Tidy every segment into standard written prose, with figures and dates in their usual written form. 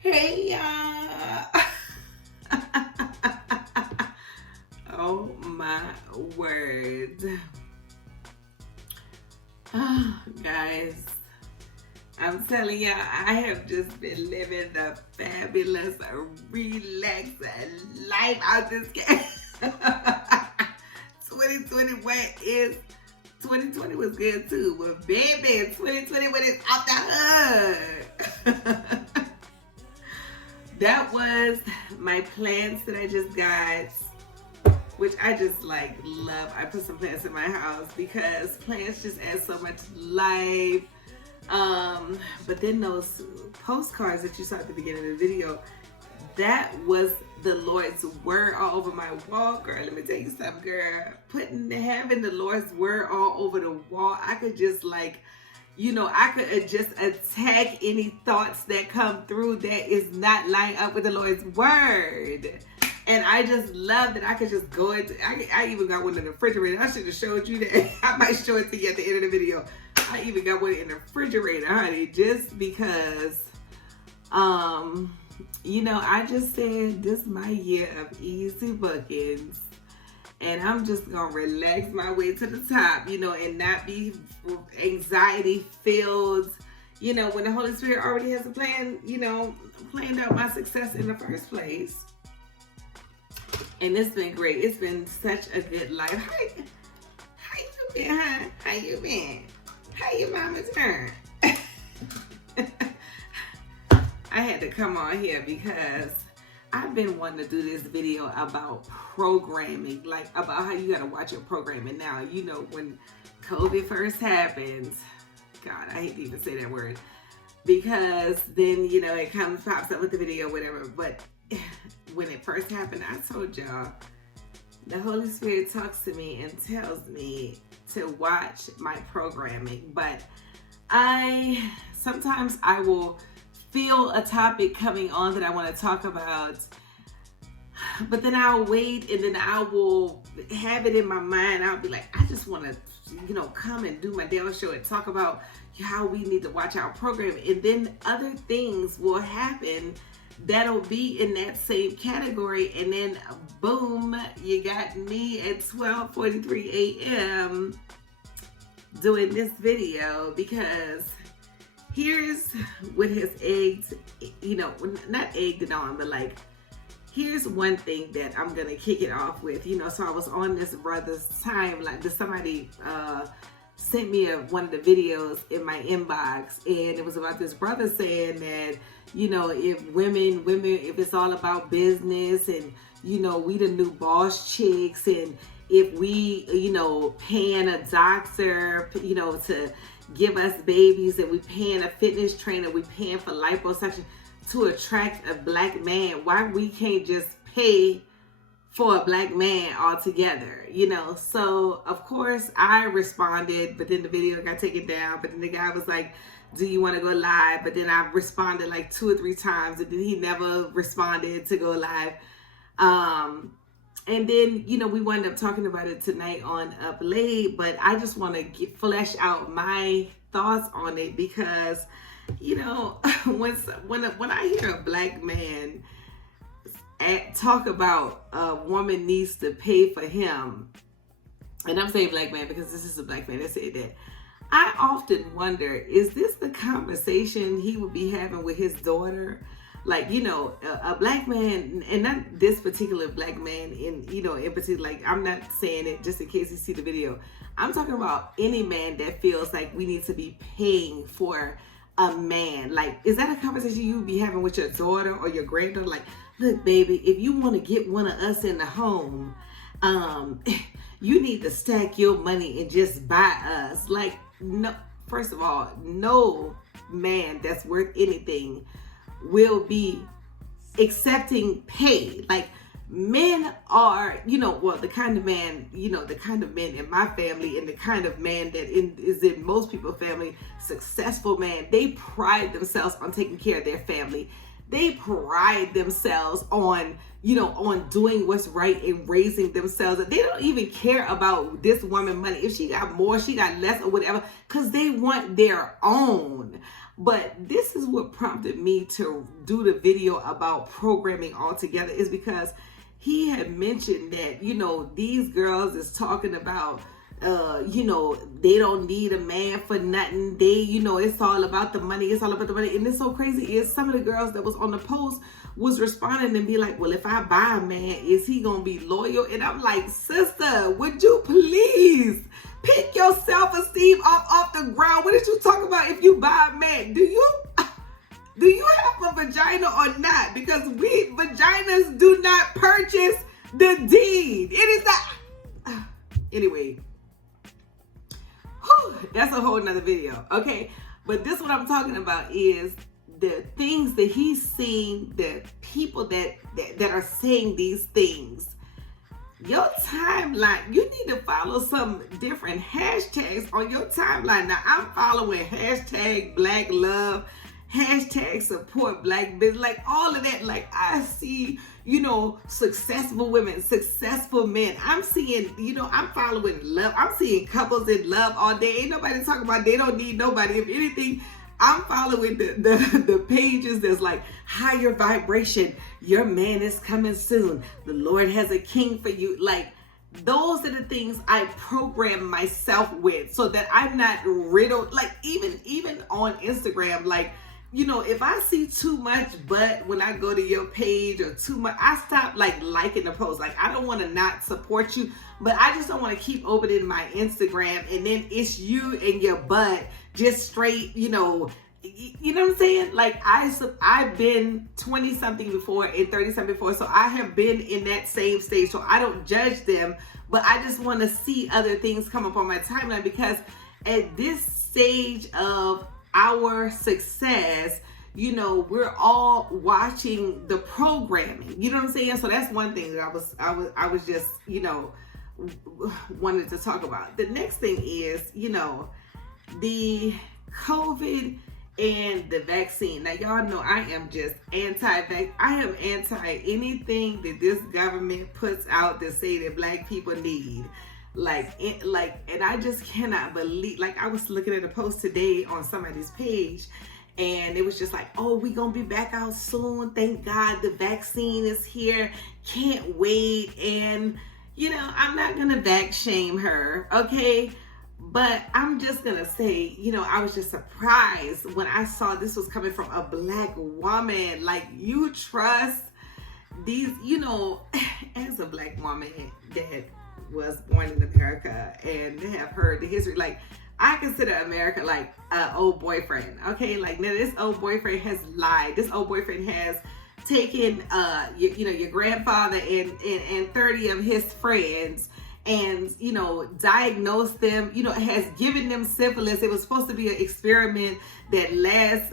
Hey y'all. Oh my word. Oh, guys, I'm telling y'all, I have just been living the fabulous, relaxed life out this game. 2021 is 2020 was good too, but baby, 2020 when it's off the hood. That was my plants that I just got, which I just like love. I put some plants in my house because plants just add so much life. But then those postcards that you saw at the beginning of the video, that was the Lord's word all over my wall, girl. Let me tell you something, girl. Having the Lord's word all over the wall, I could just like, I could just attack any thoughts that come through that is not lined up with the Lord's word. And I just love that I could just go into, I even got one in the refrigerator. I should have showed you that. I might show it to you at the end of the video. I even got one in the refrigerator, honey, just because, I just said this is my year of easy bookings. And I'm just going to relax my way to the top, and not be anxiety filled, when the Holy Spirit already has a plan, planned out my success in the first place. And it's been great. It's been such a good life. How you been, huh? How you been? How your mama turn? I had to come on here because I've been wanting to do this video about programming, like about how you got to watch your programming now. When COVID first happened, God, I hate to even say that word, because then, it pops up with the video, whatever. But when it first happened, I told y'all, the Holy Spirit talks to me and tells me to watch my programming. But sometimes I will feel a topic coming on that I want to talk about, but then I'll wait and then I will have it in my mind. I'll be like, I just want to, come and do my daily show and talk about how we need to watch our program. And then other things will happen that'll be in that same category. And then boom, you got me at 12:43 a.m. doing this video, because here's what has egged, not egged it on, but like, here's one thing that I'm gonna kick it off with. So I was on this brother's timeline. Somebody sent me one of the videos in my inbox, and it was about this brother saying that, if women, if it's all about business, and we the new boss chicks, and if we, paying a doctor, to give us babies, and we paying a fitness trainer, we paying for liposuction to attract a black man, why we can't just pay for a black man altogether, So of course I responded, but then the video got taken down. But then the guy was like, do you want to go live? But then I responded like 2 or 3 times, and then he never responded to go live. And then, we wound up talking about it tonight on Up Late, but I just want to flesh out my thoughts on it, because, when I hear a black man talk about a woman needs to pay for him, and I'm saying black man because this is a black man that said that, I often wonder, is this the conversation he would be having with his daughter? Like, a black man, and not this particular black man in particular, like, I'm not saying it just in case you see the video. I'm talking about any man that feels like we need to be paying for a man. Like, is that a conversation you be having with your daughter or your granddaughter? Like, look, baby, if you want to get one of us in the home, you need to stack your money and just buy us. Like, no, first of all, no man that's worth anything will be accepting pay. Like, men are, the kind of man, the kind of men in my family and the kind of man that is in most people's family, successful man, they pride themselves on taking care of their family. They pride themselves on, on doing what's right and raising themselves. They don't even care about this woman money. If she got more, she got less or whatever, because they want their own. But this is what prompted me to do the video about programming altogether, is because he had mentioned that, these girls is talking about, they don't need a man for nothing. They, it's all about the money. It's all about the money. And it's so crazy is some of the girls that was on the post was responding and be like, well, if I buy a man, is he going to be loyal? And I'm like, sister, would you please pick your self-esteem off the ground? What did you talk about if you buy a man? Do you have a vagina or not? Because vaginas do not purchase the deed. It is not. Anyway, that's a whole nother video. Okay. But this what I'm talking about is the things that he's seeing, the people that are saying these things. Your timeline, you need to follow some different hashtags on your timeline. Now, I'm following hashtag Black Love, hashtag support Black business, like all of that. Like, I see, successful women, successful men. I'm seeing, I'm following love. I'm seeing couples in love all day. Ain't nobody talking about they don't need nobody. If anything, I'm following the pages that's like higher vibration. Your man is coming soon. The Lord has a king for you. Like, those are the things I program myself with so that I'm not riddled. Like, even on Instagram, like, if I see too much butt when I go to your page or too much, I stop liking the post. Like, I don't want to not support you, but I just don't want to keep opening my Instagram and then it's you and your butt just straight, you know what I'm saying? Like, I've been 20 something before and 30 something before. So I have been in that same stage. So I don't judge them, but I just want to see other things come up on my timeline, because at this stage of our success, we're all watching the programming. You know what I'm saying? So that's one thing that I was just, wanted to talk about. The next thing is, the COVID and the vaccine. Now, y'all know I am just anti-vax. I am anti anything that this government puts out to say that Black people need. And I just cannot believe, I was looking at a post today on somebody's page, and it was just like, oh, we gonna be back out soon. Thank God the vaccine is here. Can't wait. And, I'm not gonna vax shame her, okay? But I'm just gonna say, I was just surprised when I saw this was coming from a Black woman. Like, you trust these, as a Black woman that was born in America and have heard the history, like, I consider America like an old boyfriend, okay? Like, now this old boyfriend has lied. This old boyfriend has taken your grandfather and 30 of his friends and diagnosed them, has given them syphilis. It was supposed to be an experiment that lasts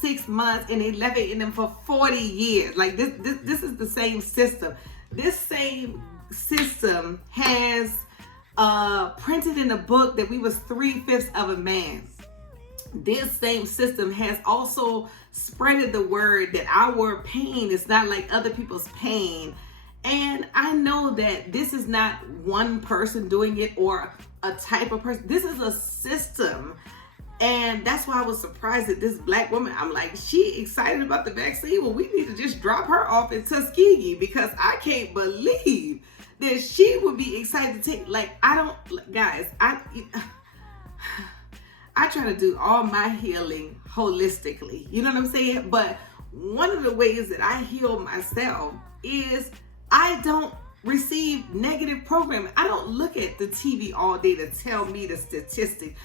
6 months, and they left it in them for 40 years. Like, this is the same system. This same system has printed in a book that we was 3/5 of a man. This same system has also spreaded the word that our pain is not like other people's pain. And I know that this is not one person doing it or a type of person. This is a system. And that's why I was surprised that this Black woman, I'm like, she excited about the vaccine. Well, we need to just drop her off in Tuskegee, because I can't believe that she would be excited to take, guys, I try to do all my healing holistically. You know what I'm saying? But one of the ways that I heal myself is I don't receive negative programming. I don't look at the TV all day to tell me the statistic.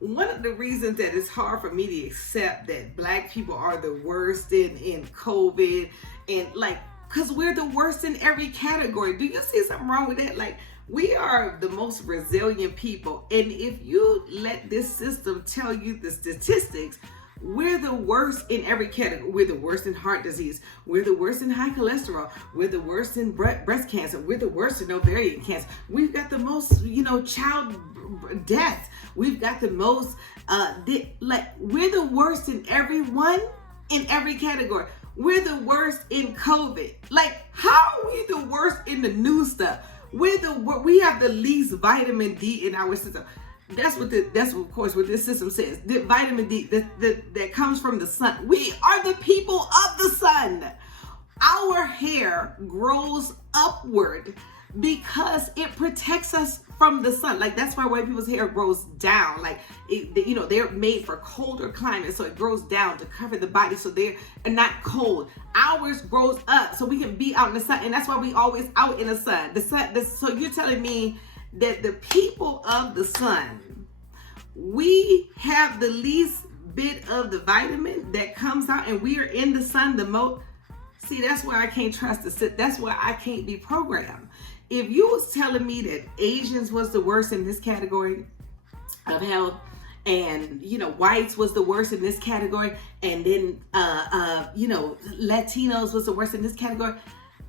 one of the reasons that it's hard for me to accept that Black people are the worst in COVID, and like, because we're the worst in every category. Do you see something wrong with that? Like, we are the most resilient people. And if you let this system tell you the statistics, we're the worst in every category. We're the worst in heart disease. We're the worst in high cholesterol. We're the worst in breast cancer. We're the worst in ovarian cancer. We've got the most, child deaths. We've got the most, we're the worst in everyone in every category. We're the worst in COVID. Like, how are we the worst in the new stuff? We have the least vitamin D in our system. That's of course what this system says. The vitamin D that comes from the sun. We are the people of the sun. Our hair grows upward because it protects us from the sun. Like, that's why white people's hair grows down. Like, they're made for colder climates, so it grows down to cover the body so they're not cold. Ours grows up so we can be out in the sun, and that's why we always out in the sun. So you're telling me that the people of the sun, we have the least bit of the vitamin that comes out, and we are in the sun the most. See, that's why I can't trust the sit. That's why I can't be programmed. If you was telling me that Asians was the worst in this category of health, and whites was the worst in this category, and then Latinos was the worst in this category,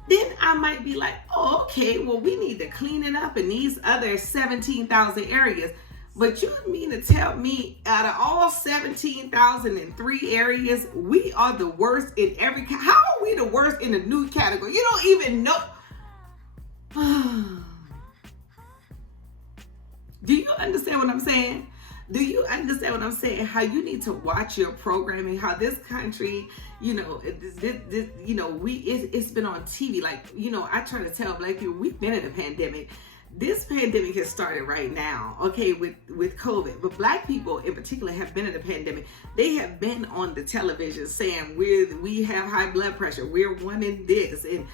then I might be like, oh, okay, well, we need to clean it up in these other 17,000 areas. But you mean to tell me out of all 17,003 areas, we are the worst in every how are we the worst in the new category? You don't even know. Do you understand what I'm saying? Do you understand what I'm saying? How you need to watch your programming, how this country, it's been on TV. Like, I try to tell Black people, we've been in a pandemic. This pandemic has started right now, okay, with COVID. But Black people in particular have been in a pandemic. They have been on the television saying we have high blood pressure. We're one in this, and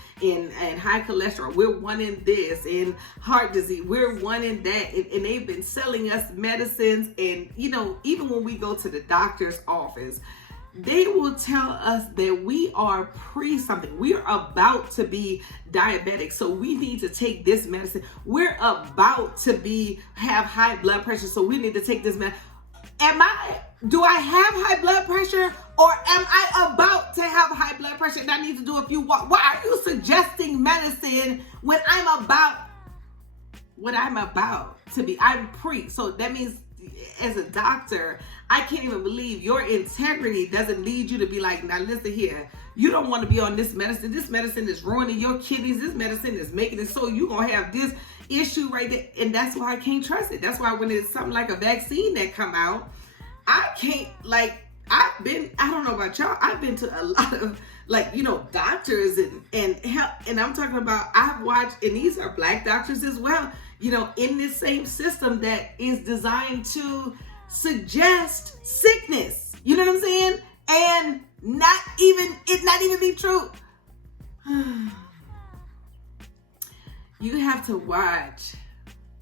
high cholesterol. We're one in this, and heart disease. We're one in that. And they've been selling us medicines. And, even when we go to the doctor's office, they will tell us that we are pre-something. We're about to be diabetic, so we need to take this medicine. We're about to have high blood pressure, so we need to take this medicine. Do I have high blood pressure, or am I about to have high blood pressure and I need to do a few walks? Why are you suggesting medicine when I'm about to be? I'm pre. So that means, as a doctor, I can't even believe your integrity doesn't lead you to be like, now listen here, you don't want to be on this medicine. This medicine is ruining your kidneys. This medicine is making it so you're going to have this issue right there. And that's why I can't trust it. That's why when it's something like a vaccine that come out, I can't, I don't know about y'all, I've been to a lot of doctors and help, and I'm talking about, I've watched, and these are Black doctors as well, in this same system that is designed to suggest sickness. You know what I'm saying? And not even be true. You have to watch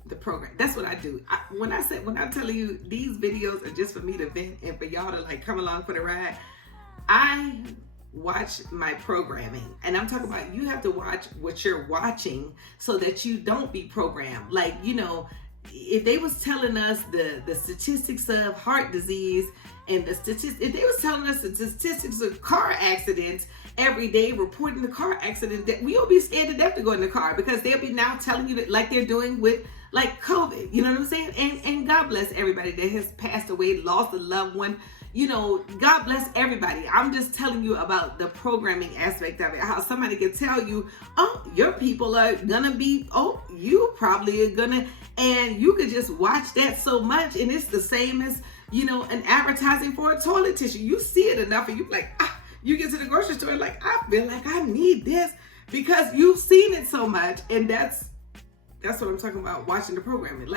the program. That's what I do. When I'm telling you these videos are just for me to vent and for y'all to come along for the ride, I watch my programming. And I'm talking about, you have to watch what you're watching so that you don't be programmed. If they was telling us the statistics of heart disease and if they was telling us the statistics of car accidents every day, reporting the car accident, that we'll be scared to death to go in the car, because they'll be now telling you that, like they're doing with COVID. You know what I'm saying? And God bless everybody that has passed away, lost a loved one. God bless everybody. I'm just telling you about the programming aspect of it. How somebody can tell you, oh, your people are gonna be, oh, you probably are gonna, and you could just watch that so much, and it's the same as, an advertising for a toilet tissue. You see it enough, and you you get to the grocery store, I feel like I need this, because you've seen it so much, and that's what I'm talking about, watching the programming.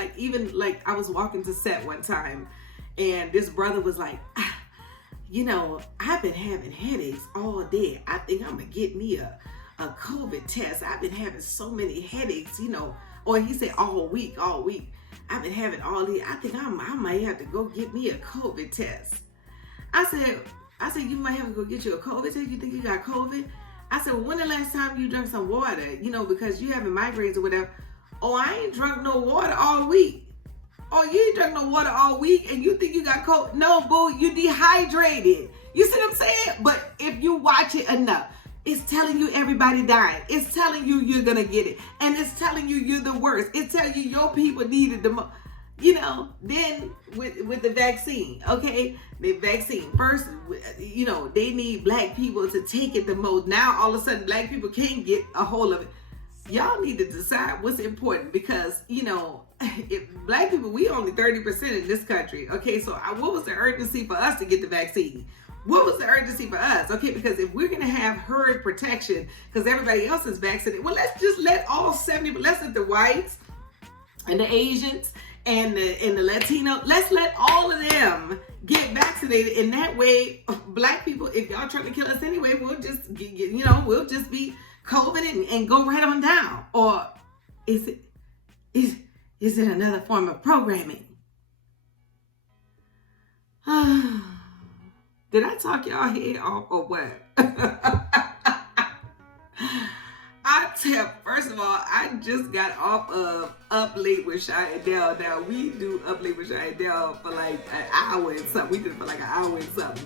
I was walking to set one time, and this brother was like, I've been having headaches all day. I think I'm going to get me a COVID test. I've been having so many headaches, or he said all week. I've been having all these. I think I might have to go get me a COVID test. I said, you might have to go get you a COVID test. You think you got COVID? I said, well, when the last time you drank some water? You know, because you having migraines or whatever. Oh, I ain't drunk no water all week. Oh, you ain't drunk no water all week and you think you got COVID? No, boo, you dehydrated. You see what I'm saying? But if you watch it enough, it's telling you everybody dying. It's telling you you're going to get it. And it's telling you you're the worst. It's telling you your people needed the most. You know, then with the vaccine, okay? The vaccine, first, you know, they need black people to take it the most. Now, all of a sudden, black people can't get a hold of it. Y'all need to decide what's important because, you know, if black people, we only 30% in this country. Okay, so what was the urgency for us to get the vaccine? What was the urgency for us? Okay, because if we're going to have herd protection because everybody else is vaccinated, well, let's just let all 70, let's let the whites and the Asians and the Latino, let's let all of them get vaccinated. And that way, black people, if y'all trying to kill us anyway, we'll just get, you know, we'll just be COVID and go right on down. Or is it another form of programming? Did I talk y'all head off or what? I tell, first of all, I just got off of Up Late with Shy and Dell. Now, we do Up Late with Shy and Dell for like an hour and something. We did it for like an hour and something.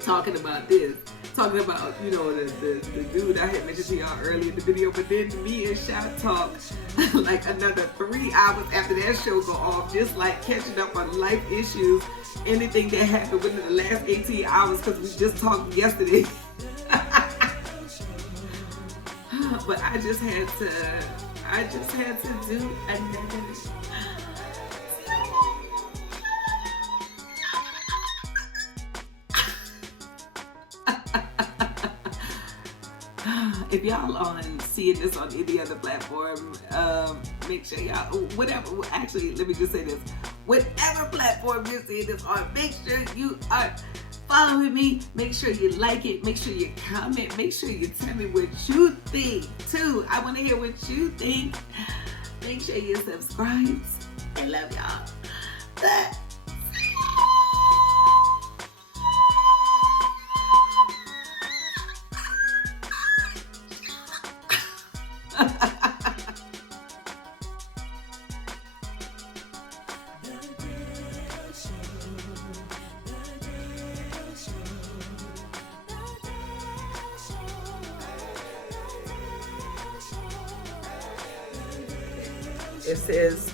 Talking about this. Talking about, you know, the dude I had mentioned to y'all earlier in the video. But then me and Shy talk like another 3 hours after that show go off. Just like catching up on life issues. Anything that happened within the last 18 hours because we just talked yesterday. But I just had to do another. If y'all on seeing this on any other platform, make sure y'all, whatever, actually, let me just say this. Whatever platform you're seeing this on, make sure you are following me. Make sure you like it. Make sure you comment. Make sure you tell me what you think, too. I want to hear what you think. Make sure you subscribe. I love y'all. But it says,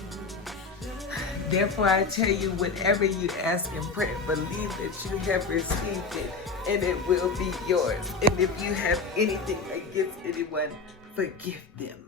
therefore I tell you, whatever you ask in prayer, believe that you have received it and it will be yours. And if you have anything against anyone, forgive them.